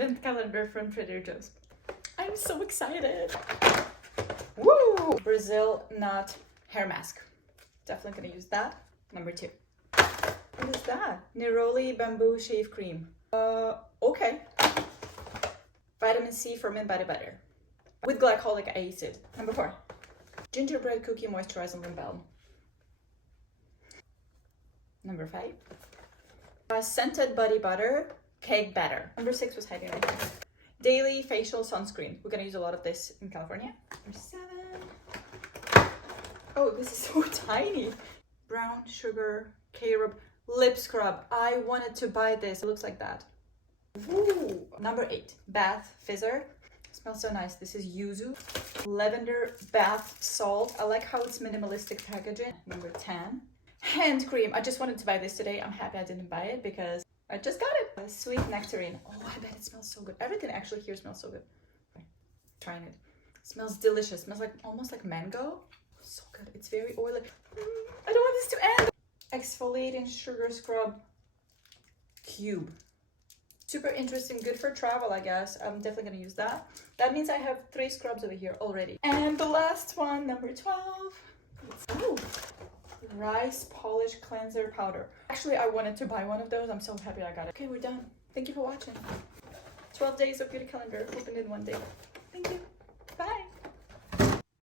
advent calendar from Trader Joe's. I'm so excited. Woo! Brazil nut hair mask. Definitely gonna use that. Number 2. What is that? Neroli bamboo shave cream. Okay. Vitamin C for men body butter. With glycolic acid. Number 4. Gingerbread cookie moisturizing lip balm. Number 5. Scented body butter, cake batter. Number 6 was hiding right here. Daily facial sunscreen. We're gonna use a lot of this in California. Number 7. Oh, this is so tiny. Brown sugar carob lip scrub. I wanted to buy this. It looks like that. Ooh. Number 8. Bath fizzer. Smells so nice. This is yuzu. Lavender bath salt. I like how it's minimalistic packaging. Number 10. Hand cream. I just wanted to buy this today. I'm happy I didn't buy it because I just got it. A sweet nectarine. Oh, I bet it smells so good. Everything actually here smells so good. Okay. Trying it. Smells delicious. Smells like almost like mango. So good. It's very oily. I don't want this to end. Exfoliating sugar scrub cube. Super interesting. Good for travel, I guess. I'm definitely gonna use that. That means I have 3 scrubs over here already. And the last one, number 12. Oh, rice polish cleanser powder. Actually, I wanted to buy one of those. I'm so happy I got it. Okay, we're done. Thank you for watching. 12 days of beauty calendar opened in one day. Thank you.